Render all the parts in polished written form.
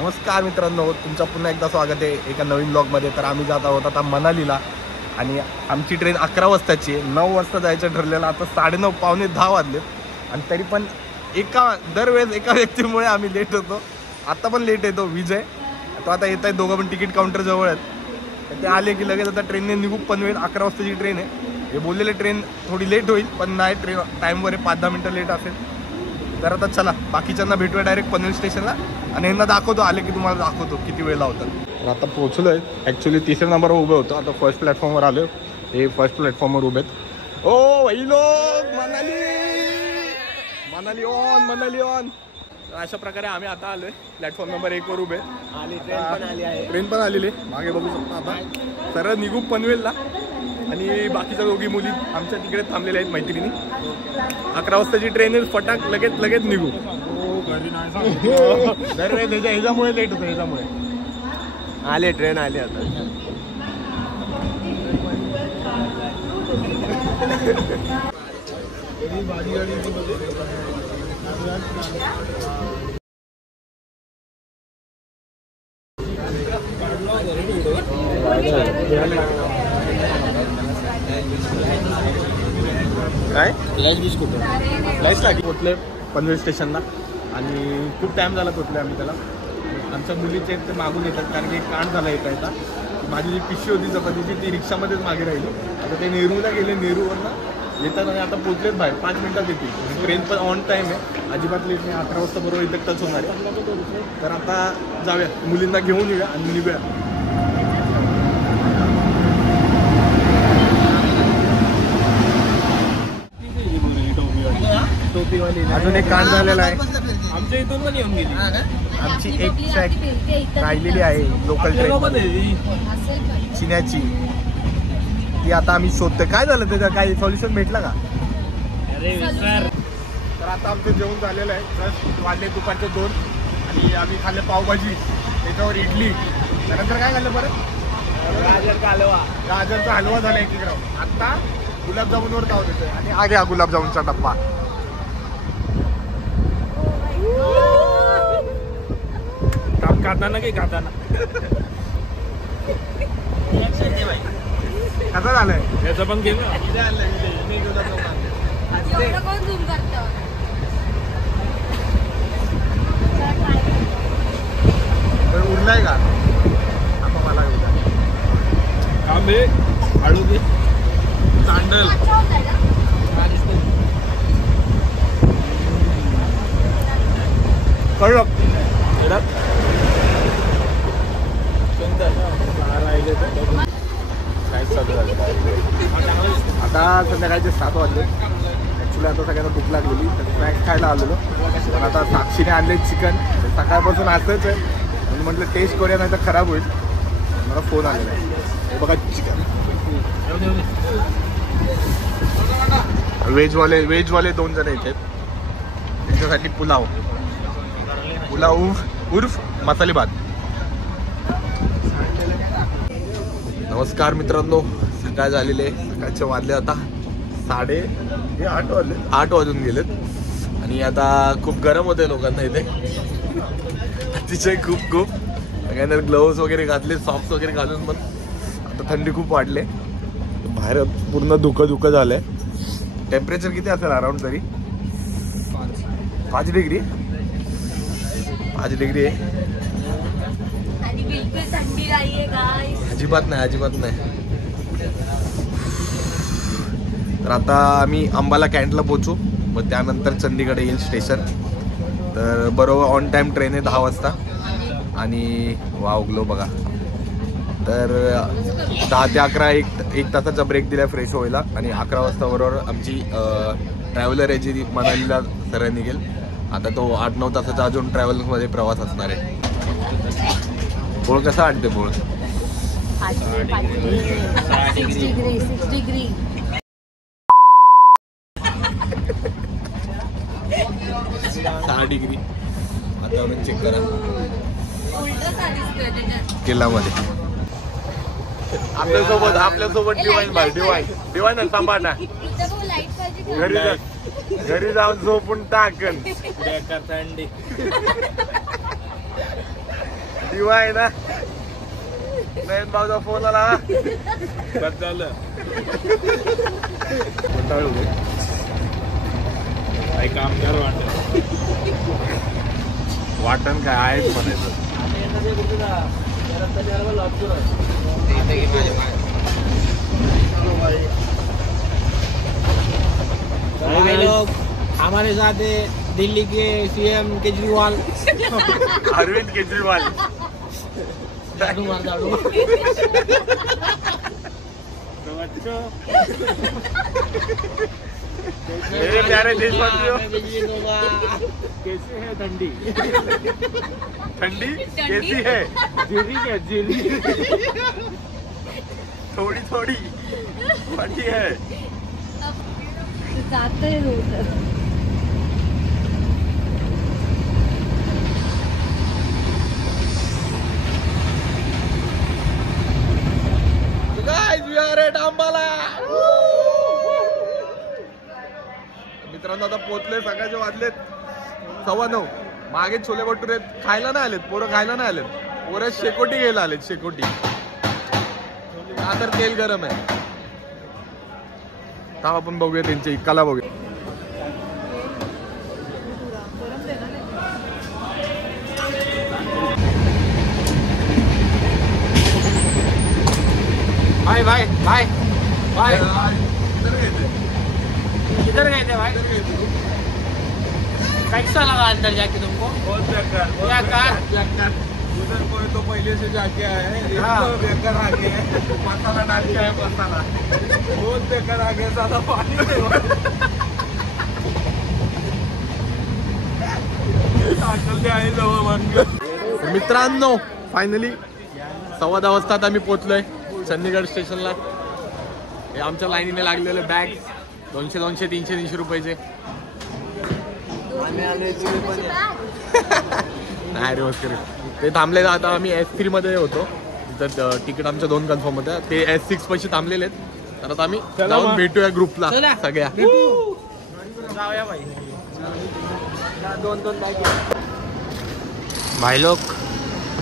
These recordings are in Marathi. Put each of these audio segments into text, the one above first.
नमस्कार मित्रांनो, तुमचं पुन्हा एकदा स्वागत आहे एका नवीन ब्लॉगमध्ये. तर आम्ही जात आहोत आता मनालीला आणि आमची ट्रेन 11 वाजताची आहे. 9 वाजता जायचं ठरलेलं, आता 9:30 पावणे 10 वाजलेत आणि तरी पण दरवेळेस एका व्यक्तीमुळे आम्ही लेट होतो. आता पण लेट येतो विजय. तो आता येत आहे, दोघं पण तिकीट काउंटर जवळ आहेत. ते आले की लगेच आता ट्रेनने निघू पनवेल. 11 वाजताची ट्रेन आहे. हे बोललेले ट्रेन थोडी लेट होईल, पण नाही, ट्रेन टाईमवर आहे, 5-10 मिनटं लेट असेल. तर आता चला बाकीच्यांना भेटूया डायरेक्ट पनवेल स्टेशनला आणि यांना दाखवतो, आले की तुम्हाला दाखवतो किती वेळ लावतात. तर आता पोहोचलो आहे. ॲक्च्युली 3ऱ्या नंबरवर उभे होतो, आता फर्स्ट प्लॅटफॉर्मवर आलो. हे फर्स्ट प्लॅटफॉर्मवर उभे आहेत. ओ भाई लोक, मनाली ऑन, मनाली ऑन. अशा प्रकारे आम्ही आता आलोय प्लॅटफॉर्म नंबर 1 वर उभे. ट्रेन पण आलेली आहे, मागे बघू शकतो. आता सरळ निघू पनवेलला आणि बाकीच्या दोघी मुली आमच्या तिकडे थांबलेल्या आहेत मैत्रिणी. 11 वाजताची ट्रेन आहे, फटाक लगेच निघू. दरवेळेस ह्याच्यामुळे लेट होतं, ह्याच्यामुळे. आले ट्रेन आले आता. काय लाईस लागली. पोचले पनवेल स्टेशनला आणि खूप टाईम झाला पोचले आम्ही त्याला. आमच्या मुलीचे ते मागून येतात कारण की कांड झाला येता. माझी जी पिशवी होती चपातीची ती रिक्षामध्येच मागे राहिली. आता ते नेरूला गेले, नेरूवरनं येतात आणि आता पोचलेत बाहेर. 5 मिनिटात येतील. ट्रेन पण ऑन टाईम आहे, अजिबात लेट नाही. 11 वाजता बरोबर इथे टच होणार आहे. तर आता जाऊया, मुलींना घेऊन येऊया आणि निघूया. अजून एक कांड झालेला आहे, आमच्या इथून पण येऊन गेली. आमची एक ट्रॅक राहिलेली आहे लोकल ट्रेन चिन्याची. ती आता आम्ही शोधतोय. काय झालं त्याचं, काही सोल्युशन भेटलं का? तर आता आमचं जेवण झालेलं आहे. जस्ट वाजले दुपारचे 2 आणि आम्ही खाल्लं पावभाजी, त्याच्यावर इडली. त्यानंतर काय खाल्लं परत? गाजरचा हलवा झाला 1 ग्राम. आता गुलाबजामुनवर ताव देतोय आणि हा घ्या गुलाबजामुनचा डब्बा. खाताना काही खाताना कसं झालंय याचं पण गेलं. उरलाय का आता मला आंबे आळू दे तांदळ कळलं. आता संध्याकाळचे 7 वाजले. ॲक्च्युली आता सगळ्यांना भूक लागलेली, तर स्नॅक्स खायला आलेलो. पण आता साक्षीने आणले चिकन. सकाळपासून असंच आहे म्हणून म्हटलं टेस्ट करूया, नाही तर खराब होईल. मला फोन आलेला आहे. बघा चिकन. व्हेजवाले 2 जण येतात. त्यांच्यासाठी पुलाव उर्फ मसाले भात. नमस्कार मित्रांनो, सकाळ झालेले. सकाळचे वाजले आता 8:30 वाजले. 8 वाजून गेलेत आणि आता खूप गरम होते लोकांना इथे. अतिशय खूप सगळ्यांना ग्लोव्स वगैरे घातले, सॉक्स वगैरे घालून. पण आता थंडी खूप वाढले. बाहेर पूर्ण धुकं झालंय. टेम्परेचर किती असेल अराउंड तरी 5 डिग्री. 5 डिग्री आहे. अजिबात नाही. तर आता आम्ही अंबाला कॅन्टला पोहोचू, मग त्यानंतर चंदीगड येईल स्टेशन. तर बरोबर ऑन टाईम ट्रेन आहे 10 वाजता. आणि वाव ग्लो बघा. तर 10 ते 11 एक तासाचा ब्रेक दिला फ्रेश व्हायला. आणि 11 वाजता बरोबर आमची ट्रॅव्हलर आहे जी मनालीला सरळ निघेल. आता तो 8-9 तासाचा अजून ट्रॅव्हलमध्ये प्रवास असणार आहे. बोळ कसा वाटते? बोळ 6 डिग्री. वातावरण चेक करा किल्लामध्ये. आपल्यासोबत डिवाइन सांभाळा. घरी जाऊन झोपून टाकन. दिवा आहे ना नयन भाऊचा फोन आला बस झालं काही कामगार वाटण काय आहेच म्हणायचं. भाई लोग हमारे साथ है दिल्ली के सीएम केजरीवाल. अरविंद केजरीवाल. झाड़ू मार झाड़ू. मेरे प्यारे देशवासियों कैसे है ठंडी ठंडी कैसी है. जीरी क्या जीरी थोड़ी थोड़ी बड़ी है. जाते Guys, we are at Ambala. मित्रांनो आता पोहोचले. सकाळचे वाजलेत 9:15. मागे छोले भटुरे खायला नाही आलेत पोरं. खायला नाही आलेत पोरं. शेकोटी घ्यायला आलेत. शेकोटी का तर तेल गरम आहे. आता आपण बघूया त्यांच्या इकाला बघूया. भाई भाई भाई भाई किधर गए थे भाई. कैसा लगा अंदर जाके तुमको. बहुत बेकार क्या कार उधर कोई तो पहले से जाके आया है. हाँ. तो बेकार आ गया है. मसाला डाल के आया मसाला बहुत बेकार आ गया. ज्यादा पानी आहे जवळ मान. मित्रांनो फायनली 10:15 वाजता आम्ही पोहोचलोय चंदीगड स्टेशनला. हे आमच्या लाईनीने लागलेले बॅग 200, 200, 300, 300 रुपयाचे. नाही रे वस्करी ते थांबले. आता आम्ही S3 मध्ये होतो. तिथं तिकीट आमच्या 2 कन्फर्म होत्या. ते S6 पैसे थांबलेले आहेत. तर आता आम्ही जाऊन भेटूया ग्रुपला सगळ्या. जाऊया भाई. 2-2 भाई लोग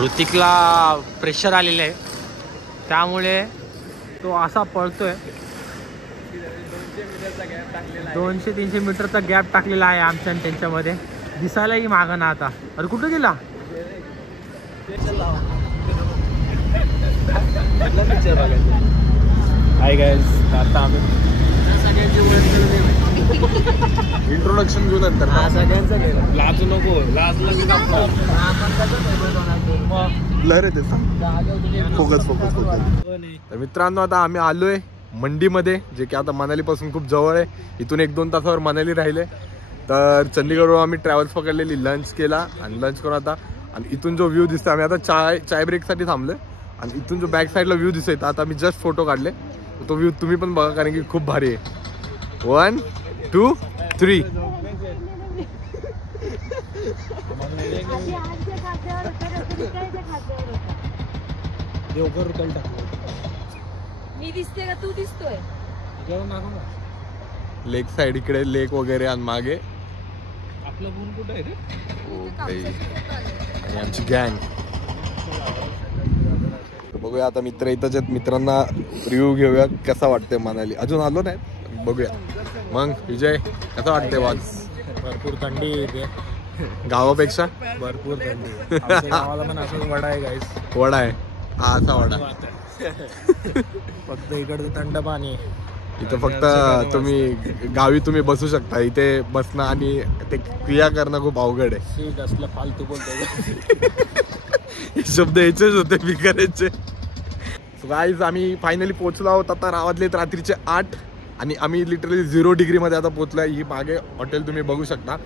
ऋतिकला प्रेशर आलेलं आहे त्यामुळे तो असा पळतोय. 200-300 मीटरचा गॅप टाकलेला आहे आमच्या आणि त्यांच्यामध्ये. दिसायलाही मागं ना आता. अरे कुठं गेला. Hi guys. आता आम्ही इंट्रोडक्शन घेऊ नंतर. लाजू नको. लाजला मी ब्लर आहे ते. Focus focus focus. तर मित्रांनो आता आम्ही आलोय मंडीमध्ये जे की आता मनालीपासून खूप जवळ आहे. इथून 1-2 तासावर मनाली राहिले. तर चंदीगडवर आम्ही ट्रॅव्हल्स पकडलेली. लंच केला आणि लंच करून आता आणि इथून जो व्ह्यू दिसतो. आम्ही आता चाय ब्रेकसाठी थांबलोय आणि इथून जो बॅक साईडला व्ह्यू दिसतोय आता आम्ही जस्ट फोटो काढले. तो व्ह्यू तुम्ही पण बघा कारण की खूप भारी आहे. 1, 2, 3. मी दिसते का तू दिसतोय. लेक साईड इकडे लेक वगैरे आणि मागे आपलं बून कुठं आहे रे. आणि आमची गँग. बघूया आता मित्र इथंच आहेत. मित्रांना रिव्ह्यू घेऊया कसा वाटतंय मनाली. अजून आलो नाही बघूया. मग विजय कसं वाटतंय वाज. भरपूर थंडी येते गावापेक्षा. भरपूर थंडी. आमच्या गावाला पण असं वडा आहे गाईस. वडा आहे हा असा वडा. फक्त इकडचं थंड पाणी. इथं फक्त तुम्ही गावी तुम्ही बसू शकता. इथे बसणं आणि ते क्रिया करणं खूप अवघड आहे. सीट असलं फालतू बोलतोय. हे शब्द याचेच होते बिकारेचे. गाईज आम्ही फायनली पोहोचलो आहोत. आता वाजलेत रात्रीचे 8 आणि आम्ही लिटरली 0 डिग्रीमध्ये आता पोहोचलोय. ही मागे हॉटेल तुम्ही बघू शकता.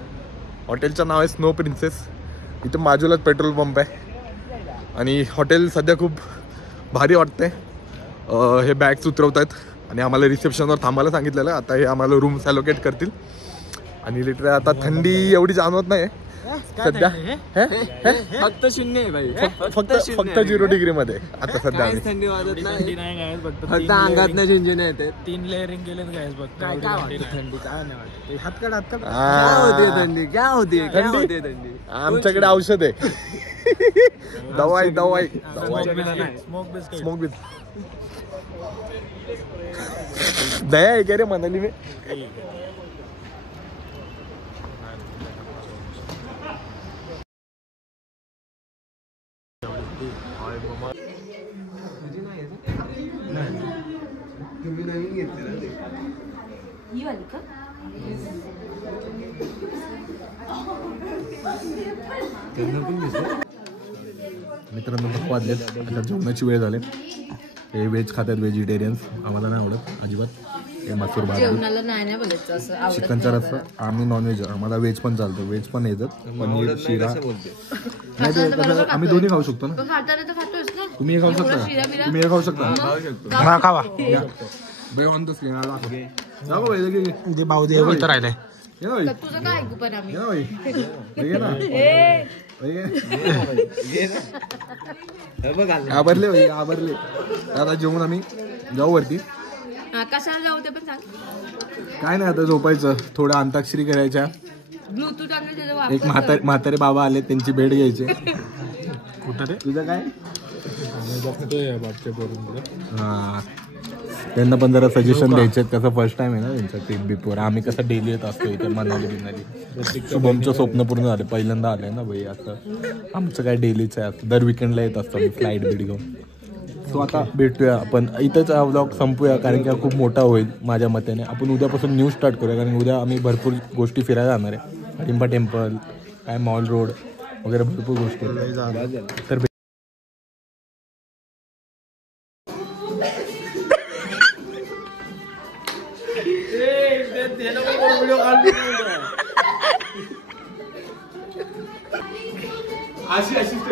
हॉटेलचं नाव आहे स्नो प्रिन्सेस. इथं बाजूलाच पेट्रोल पंप आहे आणि हॉटेल सध्या खूप भारी वाटतंय. हे बॅग्स उतरवत आहेत आणि आम्हाला रिसेप्शनवर थांबायला सांगितलेलं. आता हे आम्हाला रूम्स ॲलोकेट करतील आणि लिटरली आता थंडी एवढी जाणवत नाही सध्या. फक्त 0 आहे भाई. फक्त 0 डिग्रीमध्ये आता सध्या आम्ही. थंडी वाजत थंडी नाही गायस. फक्त अंगात न झिंझिण्या येते. 3 लेअरिंग केलेत गायस. बघ काय वाटतं थंडी. काय नाही वाटत. हातकड क्या होती थंडी. क्या होती थंडी. आमच्याकडे औषध आहे. दवाई दवाई स्मोक स्मोक बिस्किट दया आहे का रे मनाली में तुम्ही नवीन घेतले ना ते ही वाली का मित्रांनो 10 वाजले आता जेवणाची वेळ झाली हे व्हेज खातात व्हेजिटेरियन्स आम्हाला नाही आवडत अजिबात हे मसूर भात जेवणाला नाही बोलायचं असं आवडत चिकनचा रस्सा आम्ही नॉनव्हेज आम्हाला व्हेज पण चालतं व्हेज पण येतात पनीर शिरा नाही ते कसं आम्ही दोन्ही खाऊ शकतो ना खाताना तर खातोस ना तुम्ही हे खाऊ शकता तुम्ही हे खाऊ शकता हा खावा बे ऑन द स्क्रीन जाऊ भाई लगे ते भाऊ दे इथं राहिले ये ना भाई तुझं काय ऐकू पण आम्ही ये ना भाई ये ना घाबरले भाई घाबरले आता जेवून आम्ही जाऊ वरती कशाला जाऊ ते पण सांग काय नाही आता झोपायचं थोडं अंताक्षरी करायच्या ब्लूटूथ आणलं त्याचं एक म्हातारे बाबा आले त्यांची भेट घ्यायचे कुठं रे तुझं काय बापच्या हा त्यांना पण जरा सजेशन द्यायचे कसं फर्स्ट टाइम आहे ना त्यांचा ट्रिप बिफोर आम्ही कसं डेली येत असतो इथे मनाली बिनाली शुभमचं स्वप्न पूर्ण झालं पहिल्यांदा आलंय ना भाई असं आमचं काय डेलीच आहे असं दर विकेंडला येत असतो फ्लाईट बीट घेऊन सो आता भेटूया आपण इथंच हा व्लॉग संपूया कारण की हा खूप मोठा होईल माझ्या मताने आपण उद्यापासून न्यू स्टार्ट करूया कारण उद्या आम्ही भरपूर गोष्टी फिरायला जाणार आहे हडिंबा टेम्पल काय मॉल रोड वगैरे भरपूर गोष्टी तर अशी अशीच